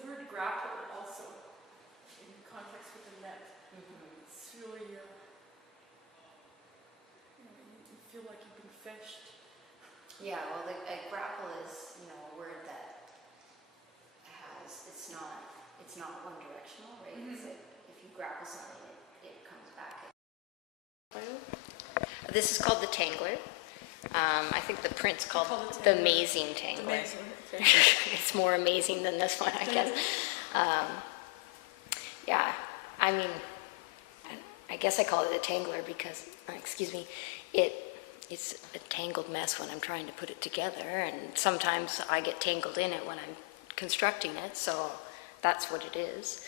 the word grapple also, in context with the net, it's really, you feel like you've been fished. Yeah, well, a grapple is, a word that has, it's not one directional, right? It's like if you grapple something, it comes back. This is called the Tangler. I think the print's called the Amazing Tangler. It's more amazing than this one, I guess. Yeah, I mean, I guess I call it a Tangler because, it's a tangled mess when I'm trying to put it together, and sometimes I get tangled in it when I'm constructing it, so that's what it is.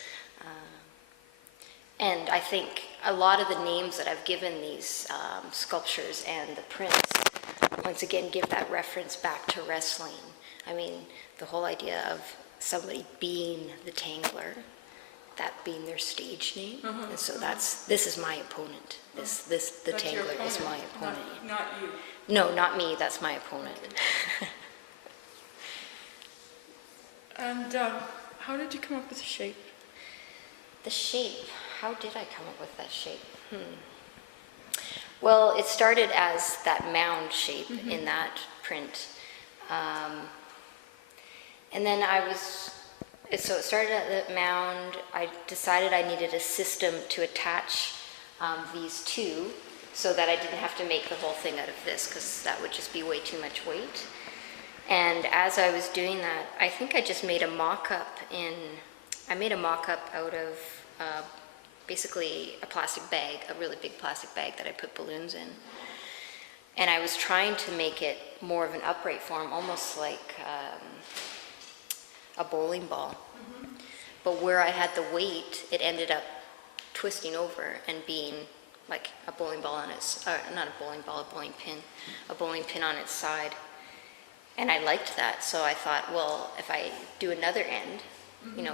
And I think a lot of the names that I've given these sculptures and the prints, once again, give that reference back to wrestling. I mean, the whole idea of somebody being the Tangler, that being their stage name, and so this is my opponent. The Tangler is my opponent. Not you. No, not me. That's my opponent. And how did you come up with the shape? The shape. How did I come up with that shape? Well, it started as that mound shape in that print, and then so it started at the mound. I decided I needed a system to attach these two so that I didn't have to make the whole thing out of this, because that would just be way too much weight. And as I was doing that, I think I just made a mock-up out of basically a plastic bag, a really big plastic bag that I put balloons in. And I was trying to make it more of an upright form, almost like a bowling ball. But where I had the weight, it ended up twisting over and being like a bowling ball on its, not a bowling ball, a bowling pin on its side. And I liked that, so I thought, well, if I do another end,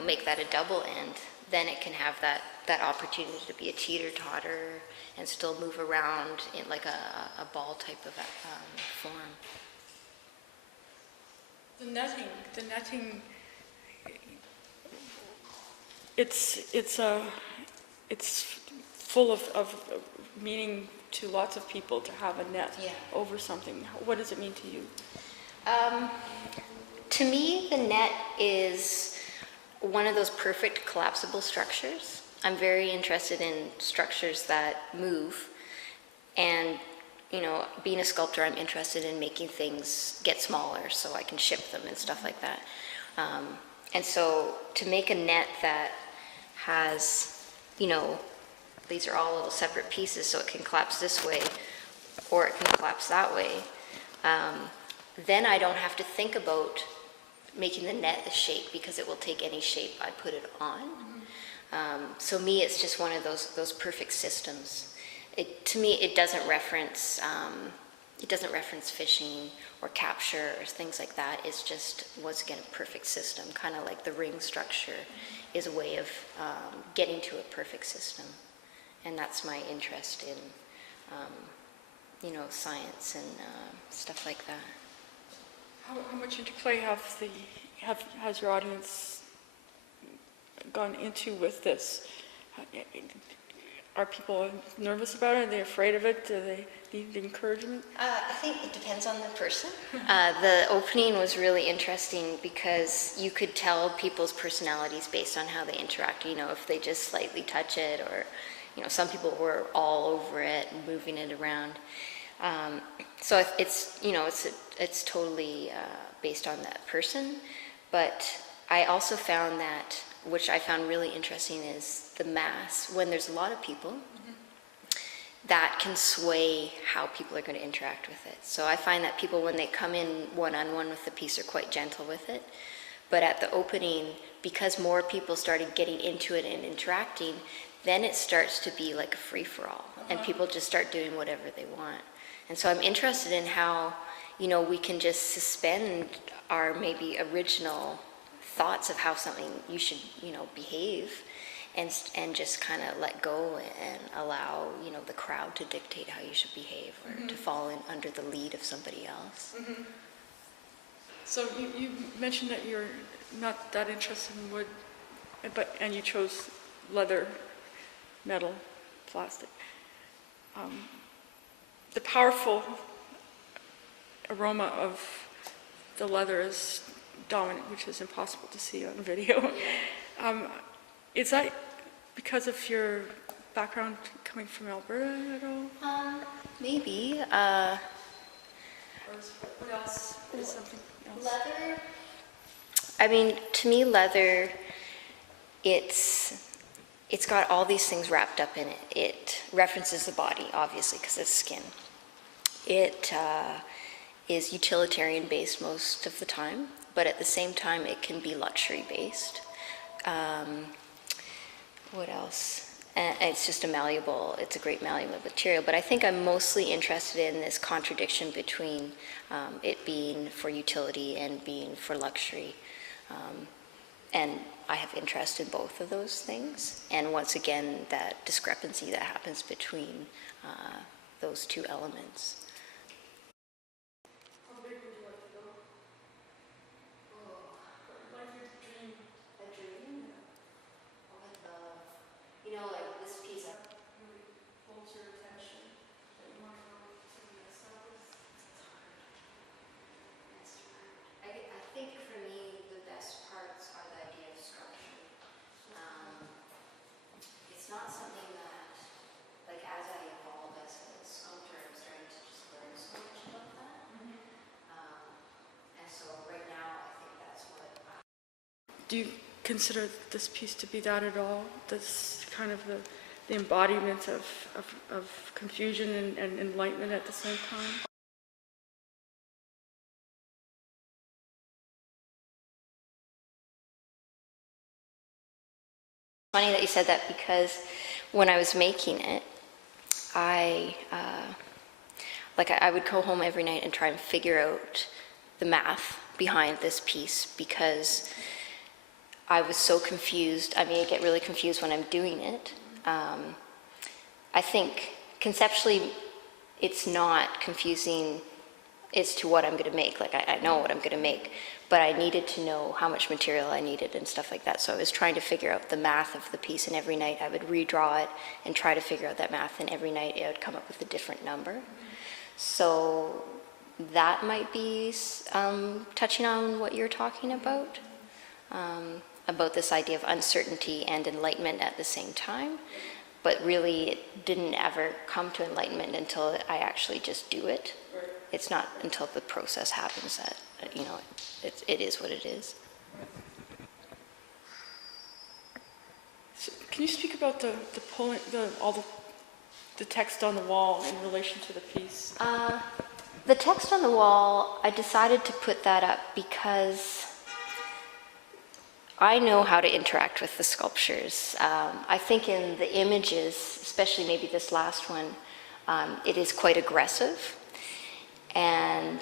make that a double end, then it can have that opportunity to be a teeter-totter and still move around in like a ball type of form. The netting, it's full of meaning to lots of people to have a net over something. What does it mean to you? To me, the net is one of those perfect collapsible structures. I'm very interested in structures that move, and being a sculptor, I'm interested in making things get smaller so I can ship them and stuff like that. And so to make a net that has, these are all little separate pieces, so it can collapse this way or it can collapse that way, then I don't have to think about making the net a shape, because it will take any shape I put it on. So me, it's just one of those perfect systems. To me, it doesn't reference fishing or capture or things like that. It's just, once again, a perfect system, kind of like the ring structure is a way of getting to a perfect system. And that's my interest in, science and stuff like that. How much interplay has your audience gone into with this? Are people nervous about it? Are they afraid of it? Do they need the encouragement? I think it depends on the person. The opening was really interesting because you could tell people's personalities based on how they interact. If they just slightly touch it, or some people were all over it and moving it around. So it's totally based on that person. But I also found that, which I found really interesting, is the mass. When there's a lot of people, that can sway how people are going to interact with it. So I find that people, when they come in one-on-one with the piece, are quite gentle with it. But at the opening, because more people started getting into it and interacting, then it starts to be like a free-for-all, and people just start doing whatever they want. And so I'm interested in how, we can just suspend our maybe original thoughts of how something you should, behave, and just kind of let go and allow, the crowd to dictate how you should behave, or to fall in under the lead of somebody else. So you mentioned that you're not that interested in wood, and you chose leather, metal, plastic. The powerful aroma of the leather is dominant, which is impossible to see on video. Is that because of your background coming from Alberta at all? Maybe. Or what else is something else? Leather. I mean, to me, leather, it's got all these things wrapped up in it. It references the body, obviously, because it's skin. It is utilitarian-based most of the time, but at the same time, it can be luxury-based. What else? And it's just it's a great malleable material, but I think I'm mostly interested in this contradiction between it being for utility and being for luxury. And I have interest in both of those things. And once again, that discrepancy that happens between those two elements. How big would you like to go? Like your dream. A dream? Oh, I love, like this piece. Really holds your attention that you want to go to the next level? I think for me, the best parts are the idea of structure. It's not something that, like, as I evolve as a sculptor, I'm starting to just learn so much about that. And so right now, I think that's what Do you consider this piece to be that at all? This kind of the embodiment of confusion and enlightenment at the same time? Funny that you said that, because when I was making it, I would go home every night and try and figure out the math behind this piece, because I was so confused. I mean, I get really confused when I'm doing it. I think conceptually it's not confusing as to what I'm going to make. Like, I know what I'm going to make, but I needed to know how much material I needed and stuff like that. So I was trying to figure out the math of the piece, and every night I would redraw it and try to figure out that math, and every night it would come up with a different number. So that might be touching on what you're talking about this idea of uncertainty and enlightenment at the same time. But really, it didn't ever come to enlightenment until I actually just do it. It's not until the process happens that, it is what it is. So can you speak about the text on the wall in relation to the piece? The text on the wall, I decided to put that up because I know how to interact with the sculptures. I think in the images, especially maybe this last one, it is quite aggressive. And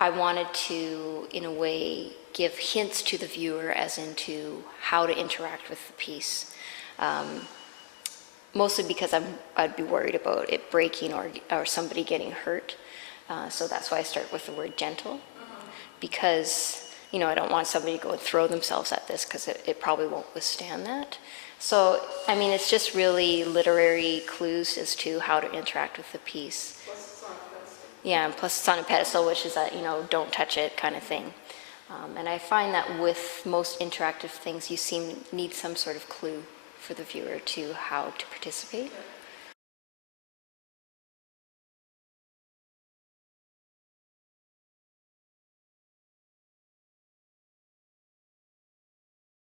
I wanted to, in a way, give hints to the viewer as into how to interact with the piece. Mostly because I'd be worried about it breaking or somebody getting hurt. So that's why I start with the word gentle. Because I don't want somebody to go and throw themselves at this, because it probably won't withstand that. So, I mean, it's just really literary clues as to how to interact with the piece. Plus it's on a pedestal. Yeah, and plus it's on a pedestal, which is that, don't touch it kind of thing. And I find that with most interactive things, you need some sort of clue for the viewer to how to participate.